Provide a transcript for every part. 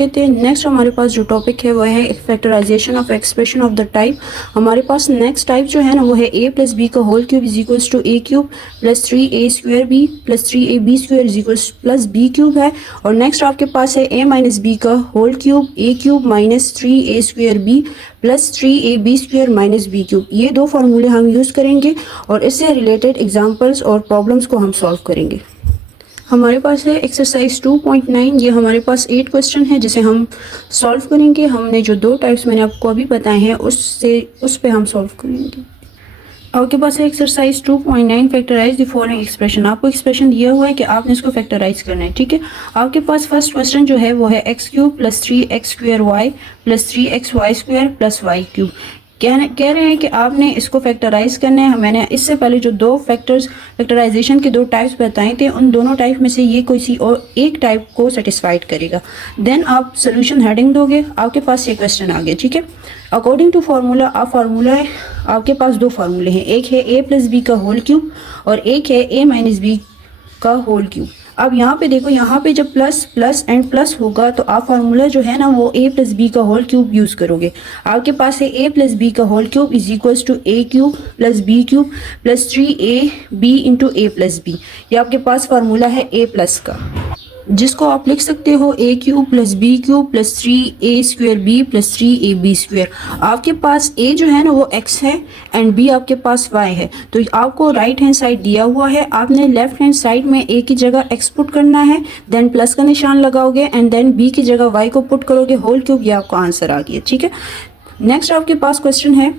कहते हैं। नेक्स्ट हमारे पास जो टॉपिक है वो है factorisation of expression of the type. हमारे पास नेक्स्ट टाइप जो है ना वो है ए प्लस बी का whole cube is equals to a cube plus 3a² b plus 3ab² is equals plus B cube है। और नेक्स्ट आपके पास है ए माइनस बी का whole cube a cube minus 3a² b plus 3ab² minus b cube. ये दो फार्मूले हम यूज़ करेंगे और इससे रिलेटेड एग्जाम्पल्स और प्रॉब्लम्स को हम सॉल्व करेंगे। हमारे पास है एक्सरसाइज 2.9। ये हमारे पास 8 क्वेश्चन है जिसे हम सॉल्व करेंगे। हमने जो दो टाइप्स मैंने आपको अभी बताए हैं उस पे हम सॉल्व करेंगे। आपके पास है exercise 2.9 factorise the following expression. आपको एक्सप्रेशन दिया हुआ है कि आपने इसको फैक्टराइज करना है, ठीक है। आपके पास फर्स्ट क्वेश्चन जो है वो है x³ plus 3x² y plus 3xy² plus y cube. कह रहे हैं कि आपने इसको फैक्टराइज करना है। मैंने इससे पहले जो दो फैक्टराइजेशन के दो टाइप्स बताए थे उन दोनों टाइप में से ये कोई सी और एक टाइप को सेटिस्फाइड करेगा। देन आप सोल्यूशन हेडिंग दोगे, आपके पास ये क्वेश्चन आ गया, ठीक है। अकॉर्डिंग टू फार्मूला, आपके पास दो फार्मूले हैं, एक है a प्लस बी का होल क्यूब और एक है a माइनस बी का होल क्यूब। अब यहाँ पे देखो, यहाँ पे जब प्लस प्लस एंड प्लस होगा तो आप फार्मूला जो है ना वो a प्लस बी का होल क्यूब यूज़ करोगे। आपके पास है a प्लस बी का whole cube is equals to a cube plus b cube plus 3ab into a plus B. ये आपके पास फार्मूला है a प्लस का, जिसको आप लिख सकते हो a cube plus b cube plus 3a² b plus 3ab²। आपके पास a जो है ना वो x है एंड b आपके पास y है। तो आपको राइट हैंड साइड दिया हुआ है, आपने लेफ्ट हैंड साइड में a की जगह x पुट करना है, देन प्लस का निशान लगाओगे एंड देन b की जगह y को पुट करोगे, होल क्यूब। ये आपका आंसर आ गया, ठीक है। नेक्स्ट आपके पास क्वेश्चन है,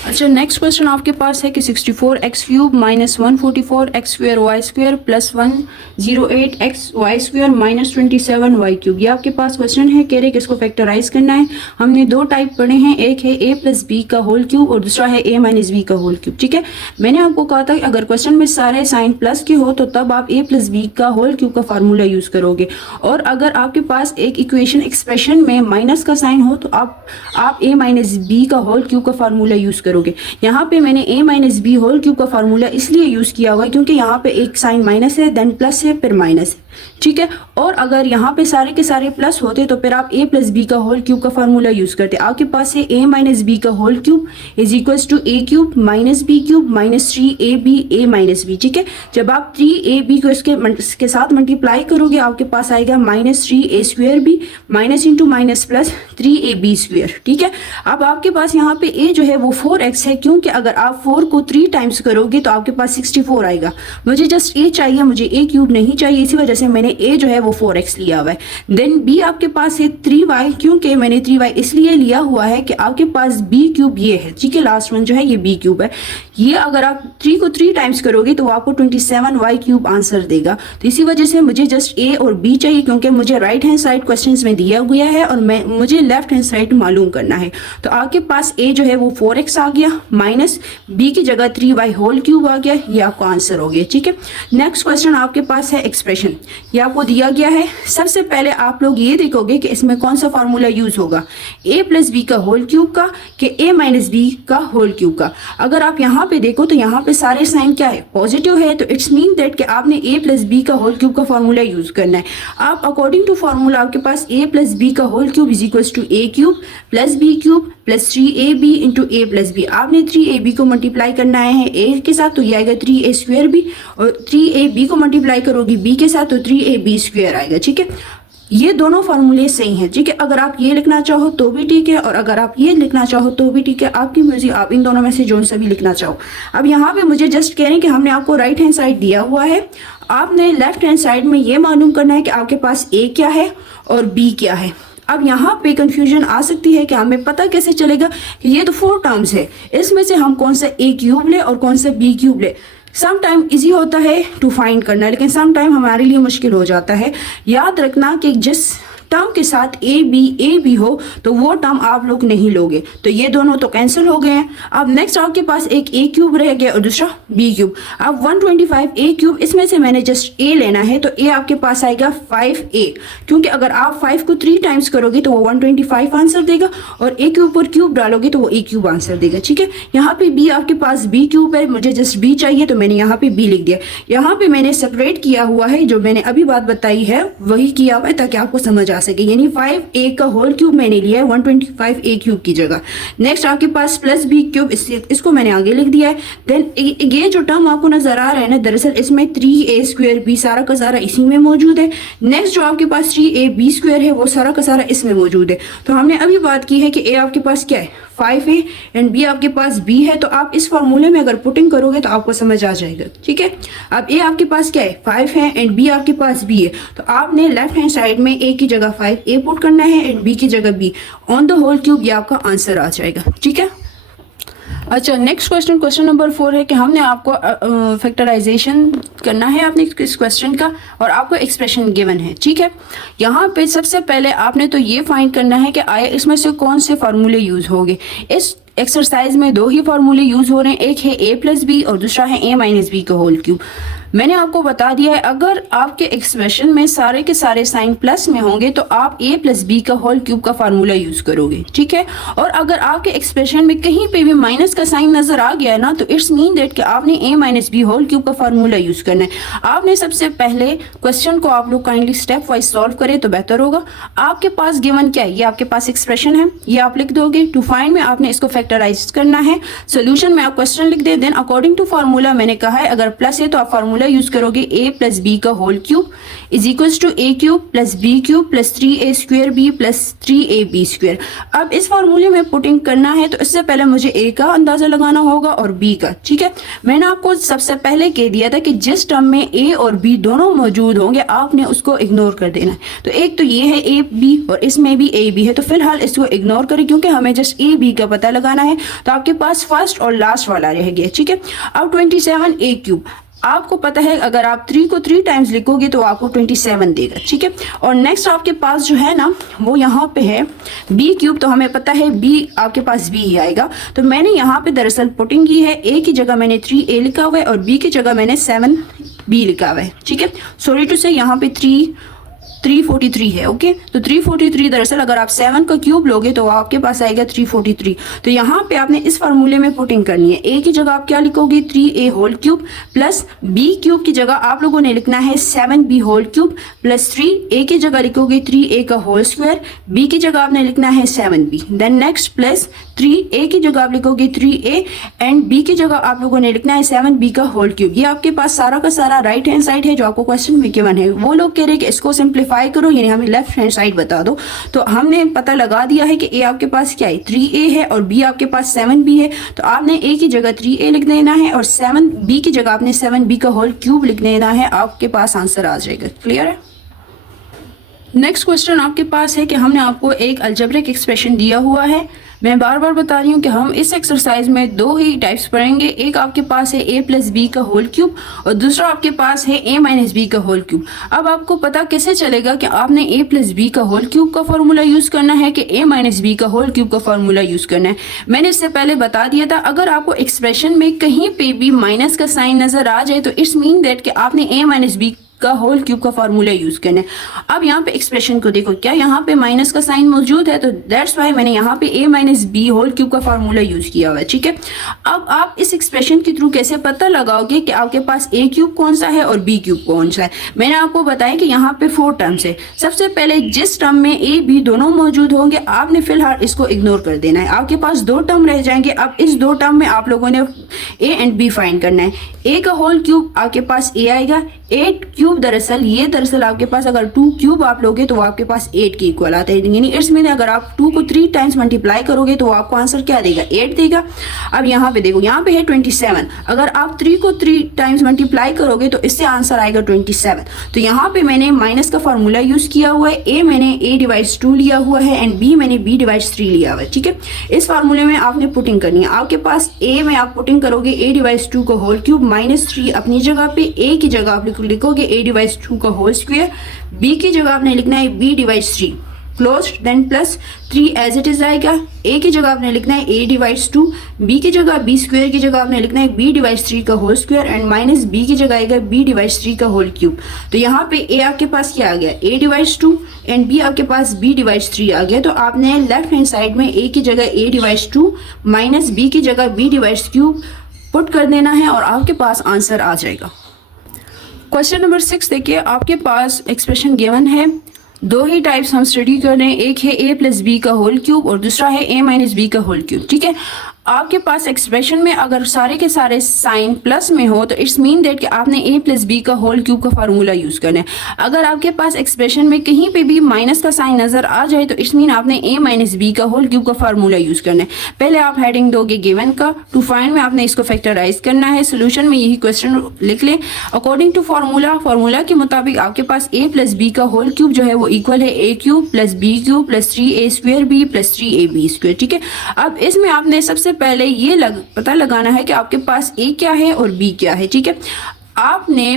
अच्छा नेक्स्ट क्वेश्चन आपके पास है कि 64x³ minus 144x² y² plus 108x y² minus 27y³। ये आपके पास क्वेश्चन है, कह रहे कि इसको फैक्टराइज करना है। हमने दो टाइप पढ़े हैं, एक है a प्लस बी का होल क्यूब और दूसरा है a माइनस बी का होल क्यूब, ठीक है। मैंने आपको कहा था कि अगर क्वेश्चन में सारे साइन प्लस के हो तो तब आप a प्लस बी का होल क्यूब का फार्मूला यूज़ करोगे, और अगर आपके पास एक इक्वेशन एक्सप्रेशन में माइनस का साइन हो तो आप a माइनस बी का होल क्यूब का फार्मूला यूज़ करोगे। यहाँ पे मैंने a minus B whole cube का फार्मूला इसलिए यूज़ किया हुआ है क्योंकि यहाँ पे एक साइन माइनस है, देन प्लस है, फिर माइनस है, ठीक है। और अगर यहाँ पे सारे के सारे प्लस होते तो फिर आप a प्लस बी का होल क्यूब का फार्मूला यूज़ करते। आपके पास है a माइनस बी का whole cube is equals to a cube minus b cube minus 3ab a minus b, ठीक है। जब आप 3ab को इसके साथ मल्टीप्लाई करोगे आपके पास आएगा minus 3a² b minus into minus plus 3ab², ठीक है। अब आपके पास यहाँ पे a जो है वो 4x है, क्योंकि अगर आप 4 को 3 टाइम्स करोगे तो आपके पास 64 आएगा। मुझे जस्ट a चाहिए, मुझे a क्यूब नहीं चाहिए, इसी वजह से मैंने a जो है वो 4x लिया हुआ है। देन b आपके पास है 3y, क्योंकि मैंने 3y इसलिए लिया हुआ है कि आपके पास b क्यूब ये है, ठीक है। लास्ट वन जो है ये b क्यूब है। ये अगर आप 3 को 3 टाइम्स करोगे तो आपको 27y³ आंसर देगा। तो इसी वजह से मुझे जस्ट a और b चाहिए, क्योंकि मुझे राइट हैंड साइड क्वेश्चन में दिया गया है और मुझे लेफ्ट हैंड साइड मालूम करना है। तो आपके पास a जो है वो 4x आ गया माइनस b की जगह 3y होल क्यूब आ गया। ये आपका आंसर हो गया, ठीक है। नेक्स्ट क्वेश्चन आपके पास है एक्सप्रेशन, ये आपको दिया गया है। सबसे पहले आप लोग ये देखोगे कि इसमें कौन सा फार्मूला यूज होगा, a प्लस बी का होल क्यूब का कि a माइनस बी का होल क्यूब का। अगर आप यहाँ पे देखो तो यहाँ पे सारे साइन क्या है, पॉजिटिव है, तो इट्स मीन दैट कि आपने a प्लस बी का होल क्यूब का फार्मूला यूज करना है। आप अकॉर्डिंग टू फार्मूला आपके पास a प्लस बी का whole cube is equals to a cube plus b cube plus 3ab into a plus B. आपने 3ab को मल्टीप्लाई करना है a के साथ तो ये आएगा 3a² b, और 3ab को मल्टीप्लाई करोगी b के साथ तो 3ab² आएगा, ठीक है। ये दोनों फार्मूले सही हैं, ठीक है। अगर आप ये लिखना चाहो तो भी ठीक है और अगर आप ये लिखना चाहो तो भी ठीक है, आपकी मर्जी, आप इन दोनों में से जो सा भी लिखना चाहो। अब यहाँ पे मुझे जस्ट कह रहे हैं कि हमने आपको राइट हैंड साइड दिया हुआ है, आपने लेफ्ट हैंड साइड में ये मालूम करना है कि आपके पास a क्या है और b क्या है। अब यहाँ पे कंफ्यूजन आ सकती है कि हमें पता कैसे चलेगा कि ये तो 4 टर्म्स है, इसमें से हम कौन सा a क्यूब ले और कौन सा b क्यूब ले। सम टाइम इजी होता है टू फाइंड करना, लेकिन सम टाइम हमारे लिए मुश्किल हो जाता है। याद रखना कि जिस टर्म के साथ ए बी हो तो वो टर्म आप लोग नहीं लोगे, तो ये दोनों तो कैंसिल हो गए हैं। अब नेक्स्ट आपके पास एक ए क्यूब रह गया और दूसरा बी क्यूब। अब 125 ए क्यूब, इसमें से मैंने जस्ट ए लेना है, तो ए आपके पास आएगा 5a, क्योंकि अगर आप 5 को 3 टाइम्स करोगे तो वो 125 आंसर देगा, और ए के ऊपर क्यूब डालोगे तो वो ए क्यूब आंसर देगा। ठीक है, यहाँ पे बी आपके पास बी क्यूब है, मुझे जस्ट बी चाहिए तो मैंने यहाँ पे बी लिख दिया। यहाँ पे मैंने सेपरेट किया हुआ है, जो मैंने अभी बात बताई है वही किया हुआ है ताकि आपको समझ आ सके, यानी 5a का होल क्यूब मैंने लिया है 125 ए क्यूब की जगह। नेक्स्ट आपके पास प्लस बी क्यूब, इसको मैंने आगे लिख दिया है। देन ये जो टर्म आपको नजर आ रहा है ना, दरअसल इसमें 3a स्क्वायर बी सारा का सारा इसी में मौजूद है। नेक्स्ट जो आपके पास 3ab स्क्वायर है वो सारा का सारा इसमें मौजूद है। तो हमने अभी बात की है कि a आपके पास क्या है 5a एंड b आपके पास b है, तो आप इस फॉर्मूले में अगर पुटिंग करोगे तो आपको समझ आ जाएगा। ठीक है, अब a आपके पास क्या है 5 है एंड b आपके पास b है, तो आपने लेफ्ट हैंड साइड में a की जगह 5a पुट करना है एंड b की जगह b on the whole cube, ये आपका आंसर आ जाएगा। ठीक है, अच्छा नेक्स्ट क्वेश्चन नंबर 4 है कि हमने आपको फैक्टराइजेशन करना है आपने इस क्वेश्चन का, और आपको एक्सप्रेशन गिवन है। ठीक है, यहाँ पे सबसे पहले आपने तो ये फाइंड करना है कि आया इसमें से कौन से फार्मूले यूज होंगे। इस एक्सरसाइज में 2 ही फार्मूले यूज हो रहे हैं, एक है a प्लस बी और दूसरा है a माइनस बी का होल क्यूब। मैंने आपको बता दिया है अगर आपके एक्सप्रेशन में सारे के सारे साइन प्लस में होंगे तो आप a प्लस बी का होल क्यूब का फार्मूला यूज करोगे। ठीक है, और अगर आपके एक्सप्रेशन में कहीं पे भी माइनस का साइन नजर आ गया है ना, तो इट्स मीन दैट कि आपने a minus B whole cube का फार्मूला यूज करना है। आपने सबसे पहले क्वेश्चन को आप लोग काइंडली स्टेप वाइज सॉल्व करें तो बेहतर होगा। आपके पास गिवन क्या है, ये आपके पास एक्सप्रेशन है, ये आप लिख दोगे। टू फाइंड में आपने इसको फैक्टराइज करना है, सोल्यूशन में आप क्वेश्चन लिख दे, देन अकॉर्डिंग टू फार्मूला मैंने कहा है अगर प्लस है तो आप फार्मूला यूज करोगे a प्लस बी का whole cube is equals to a cube plus b cube plus 3a square b plus 3ab square. अब इस फार्मूले में पुटिंग करना है तो इससे पहले मुझे a का अंदाजा लगाना होगा और b का। ठीक है, मैंने आपको सबसे पहले कह दिया था कि जिस टर्म में a और b दोनों मौजूद होंगे आपने उसको इग्नोर कर देना है। तो एक तो ये है a b और इसमें भी a b है, तो फिलहाल इसको इग्नोर करें क्योंकि हमें जस्ट a b का पता लगाना है। तो आपके पास फर्स्ट और लास्ट वाला रह गया। ठीक है, अब 27a क्यूब, आपको पता है अगर आप 3 को 3 टाइम्स लिखोगे तो आपको 27 देगा। ठीक है, और नेक्स्ट आपके पास जो है ना वो यहाँ पे है b क्यूब, तो हमें पता है b आपके पास b ही आएगा। तो मैंने यहाँ पे दरअसल पुटिंग की है, a की जगह मैंने 3a लिखा हुआ है और b की जगह मैंने 7b लिखा हुआ है। ठीक है, सॉरी टू से यहाँ पे 343 है। ओके, तो 343 दरअसल अगर आप 7 का क्यूब लोगे तो आपके पास आएगा 343। तो यहाँ पे आपने इस फार्मूले में पुटिंग करनी है। a की जगह आप क्या लिखोगे 3a whole cube plus b cube की जगह आप लोगों ने लिखना है 7b whole cube plus 3a की जगह लिखोगे 3a का होल स्क्वायर, b की जगह आपने लिखना है 7b। Then next plus 3a की जगह आप लिखोगे 3a एंड b की जगह आप लोगों ने लिखना है 7b का होल क्यूब। ये आपके पास सारा का सारा राइट हैंड साइड है जो आपको क्वेश्चन में गिवन है। वो लोग कह रहे हैं कि इसको सिंप्लीफाई करो, यानी हमें लेफ्ट हैंड साइड बता दो। तो हमने पता लगा दिया है कि a आपके पास क्या है 3a है और b आपके पास 7b है, तो आपने a की जगह 3a लिख देना है और 7b की जगह आपने 7b का होल क्यूब लिख देना है, आपके पास आंसर आ जाएगा। क्लियर है। नेक्स्ट क्वेश्चन आपके पास है कि हमने आपको एक अलजेब्रिक एक्सप्रेशन दिया हुआ है। मैं बार बार बता रही हूँ कि हम इस एक्सरसाइज में 2 ही टाइप्स पढ़ेंगे। एक आपके पास है a प्लस बी का होल क्यूब और दूसरा आपके पास है a माइनस बी का होल क्यूब। अब आपको पता कैसे चलेगा कि आपने a प्लस बी का होल क्यूब का फॉर्मूला यूज करना है कि a माइनस बी का होल क्यूब का फॉर्मूला यूज करना है। मैंने इससे पहले बता दिया था अगर आपको एक्सप्रेशन में कहीं पे भी माइनस का साइन नजर आ जाए तो इट्स मीन दैट कि आपने a माइनस बी का होल क्यूब का फॉर्मूला यूज करना है। अब यहाँ पे एक्सप्रेशन को देखो, क्या यहाँ पे माइनस का साइन मौजूद है, तो दैट्स वाई मैंने यहाँ पे a minus B whole cube का फॉर्मूला यूज किया हुआ है। ठीक है, अब आप इस एक्सप्रेशन के थ्रू कैसे पता लगाओगे कि आपके पास a क्यूब कौन सा है और b क्यूब कौन सा है। मैंने आपको बताया कि यहाँ पे 4 टर्म्स है। सबसे पहले जिस टर्म में a b दोनों मौजूद होंगे आपने फिलहाल इसको इग्नोर कर देना है। आपके पास 2 टर्म रह जाएंगे। अब इस 2 टर्म में आप लोगों ने a एंड b फाइंड करना है। a का होल क्यूब आपके पास a आएगा, 8 क्यूब दरअसल आपके पास अगर 2 क्यूब आप लोगे तो आपके पास 8 के इक्वल आता है, यानी इट्स मीन अगर आप 2 को 3 टाइम्स मल्टीप्लाई करोगे तो आपको आंसर क्या देगा 8 देगा। अब यहाँ पे देखो, यहाँ पे है 27, अगर आप 3 को 3 टाइम्स मल्टीप्लाई करोगे तो इससे आंसर आएगा 27। तो यहाँ पे मैंने माइनस का फॉर्मूला यूज किया हुआ है। a मैंने a डिवाइड्स 2 लिया हुआ है एंड b मैंने b डिवाइड्स 3 लिया हुआ है। ठीक है, इस फार्मूले में आपने पुटिंग करनी है। आपके पास a में आप पुटिंग करोगे a डिवाइड्स 2 को होल क्यूब माइनस 3 अपनी जगह पे, a की जगह आप लिखोगे a डिवाइड 2 का होल स्क्वायर, b की जगह आपने लिखना है b divide 3 close, then plus 3 as it is आएगा। a की जगह आपने लिखना है a डिवाइड्स 2, b की जगह b स्क्वायर की जगह आपने लिखना है b डिवाइड्स 3 का whole square and minus b की जगह आएगा b डिवाइड्स 3 का होल क्यूब। तो यहाँ पे a आपके पास क्या आ गया, a डिवाइड्स 2 एंड b आपके पास b डिवाइड्स 3 आ गया। तो आपने लेफ्ट हैंड साइड में a की जगह a डिवाइड्स 2 माइनस b की जगह b डिवाइड्स क्यूब पुट कर देना है और आपके पास आंसर आ जाएगा। क्वेश्चन नंबर 6 देखिए, आपके पास एक्सप्रेशन गिवन है, दो ही टाइप्स हम स्टडी कर रहे हैं, एक है a प्लस बी का होल क्यूब और दूसरा है a माइनस बी का होल क्यूब। ठीक है, आपके पास एक्सप्रेशन में अगर सारे के सारे साइन प्लस में हो तो इट्स मीन दैट कि आपने a प्लस बी का होल क्यूब का फार्मूला यूज़ करना है। अगर आपके पास एक्सप्रेशन में कहीं पे भी माइनस का साइन नज़र आ जाए तो इट्स मीन आपने a माइनस बी का होल क्यूब का फार्मूला यूज़ करना है। पहले आप हेडिंग दोगे गिवन का, टू फाइंड में आपने इसको फैक्टराइज करना है। सोल्यूशन में यही क्वेश्चन लिख लें। अकॉर्डिंग टू फार्मूला के मुताबिक आपके पास a प्लस बी का होल क्यूब जो है वो इक्वल है a cube plus B cube plus 3a square b plus 3ab square. ठीक है, अब इसमें आपने सबसे पहले ये पता लगाना है कि आपके पास a क्या है और b क्या है। ठीक है, आपने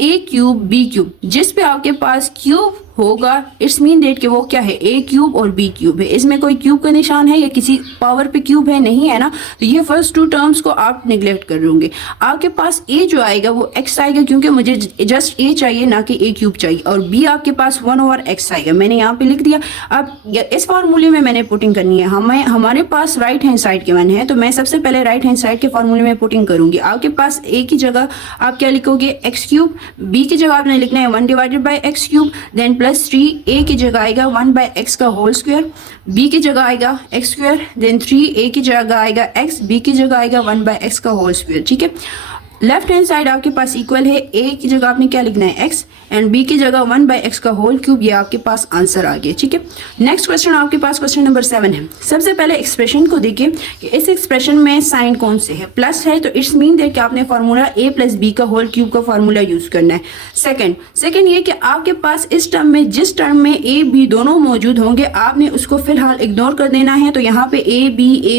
a क्यूब b क्यूब, जिस पे आपके पास क्यूब होगा इट्स मीन डेट कि वो क्या है, a क्यूब और b क्यूब है। इसमें कोई क्यूब का निशान है या किसी पावर पे क्यूब है, नहीं है ना, तो ये फर्स्ट टू टर्म्स को आप निगलेक्ट कर रहे होंगे। आपके पास a जो आएगा वो x आएगा क्योंकि मुझे जस्ट a चाहिए ना कि a क्यूब चाहिए, और b आपके पास 1/x आएगा, मैंने यहाँ पे लिख दिया। अब इस फार्मूले में मैंने पुटिंग करनी है, हमारे पास राइट हैंड साइड के वन है तो मैं सबसे पहले राइट हैंड साइड के फार्मूले में पुटिंग करूंगी। आपके पास a की जगह आप क्या लिखोगे, x क्यूब, b की जगह आपने लिखना है 1 divided by X cube, then plus 3, a की जगह आएगा 1 बाई एक्स का होल स्क्वायर, b की जगह आएगा एक्स स्क्वायर, देन 3a की जगह आएगा x, b की जगह आएगा 1 बाई एक्स का होल स्क्वायर। ठीक है, लेफ्ट हैंड साइड आपके पास इक्वल है, a की जगह आपने क्या लिखना है x एंड b की जगह 1 बाई एक्स का होल क्यूब, ये आपके पास आंसर आ गया। ठीक है, नेक्स्ट क्वेश्चन आपके पास क्वेश्चन नंबर 7 है। सबसे पहले एक्सप्रेशन को देखिए कि इस एक्सप्रेशन में साइन कौन से है, प्लस है तो इट्स मीन दैट कि आपने फार्मूला a प्लस बी का होल क्यूब का फार्मूला यूज करना है। सेकंड ये कि आपके पास इस टर्म में जिस टर्म में a b दोनों मौजूद होंगे आपने उसको फिलहाल इग्नोर कर देना है। तो यहाँ पे a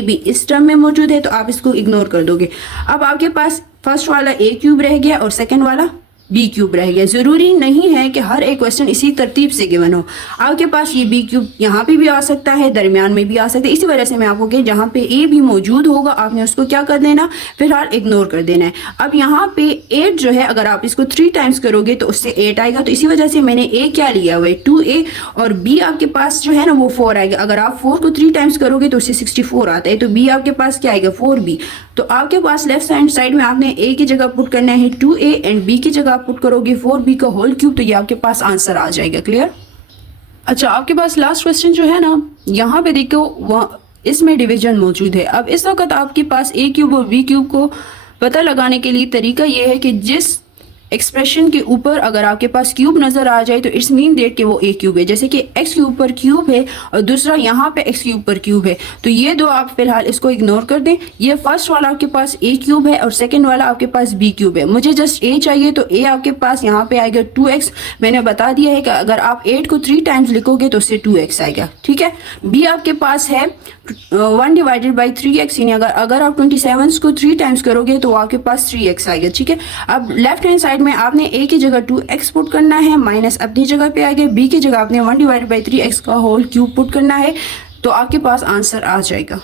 b इस टर्म में मौजूद है तो आप इसको इग्नोर कर दोगे। अब आपके पास फर्स्ट वाला a क्यूब रह गया और सेकंड वाला b क्यूब रह गया। जरूरी नहीं है कि हर एक क्वेश्चन इसी तरतीब से गिवन हो, आपके पास ये b क्यूब यहाँ पे भी आ सकता है, दरमियान में भी आ सकता है। इसी वजह से मैं आपको कह जहाँ पे a भी मौजूद होगा आपने उसको क्या कर देना, फिलहाल इग्नोर कर देना है। अब यहाँ पे 8 जो है अगर आप इसको 3 टाइम्स करोगे तो उससे 8 आएगा, तो इसी वजह से मैंने a क्या लिया हुआ है 2a, और b आपके पास जो है ना वो 4 आएगा। अगर आप 4 को 3 टाइम्स करोगे तो उससे 64 आता है, तो b आपके पास क्या आएगा 4b। तो आपके पास लेफ्ट हैंड साइड में आपने a की जगह पुट करना है 2a एंड b की जगह आप पुट करोगे 4b का होल क्यूब, तो ये आपके पास आंसर आ जाएगा। क्लियर। अच्छा, आपके पास लास्ट क्वेश्चन जो है ना, यहाँ पे देखो इसमें डिवीजन मौजूद है। अब इस वक्त आपके पास a क्यूब और b क्यूब को पता लगाने के लिए तरीका ये है कि जिस एक्सप्रेशन के ऊपर अगर आपके पास क्यूब नजर आ जाए तो इट्स मीन दैट कि वो a क्यूब है। जैसे कि x के ऊपर क्यूब है और दूसरा यहाँ पे x के ऊपर क्यूब है, तो ये दो आप फिलहाल इसको इग्नोर कर दें। ये फर्स्ट वाला आपके पास a क्यूब है और सेकंड वाला आपके पास b क्यूब है। मुझे जस्ट a चाहिए तो a आपके पास यहाँ पे आएगा 2x। मैंने बता दिया है कि अगर आप 8 को 3 टाइम्स लिखोगे तो उससे 2x आएगा। ठीक है, b आपके पास है 1 डिवाइडेड बाई 3x, यानी अगर आप 27 को 3 टाइम्स करोगे तो आपके पास 3x आएगा। ठीक है, अब लेफ्ट हैंड साइड में आपने a की जगह 2x पुट करना है, माइनस अपनी जगह पे आएगा, b की जगह आपने 1 डिवाइडेड बाई 3x का होल क्यूब पुट करना है, तो आपके पास आंसर आ जाएगा।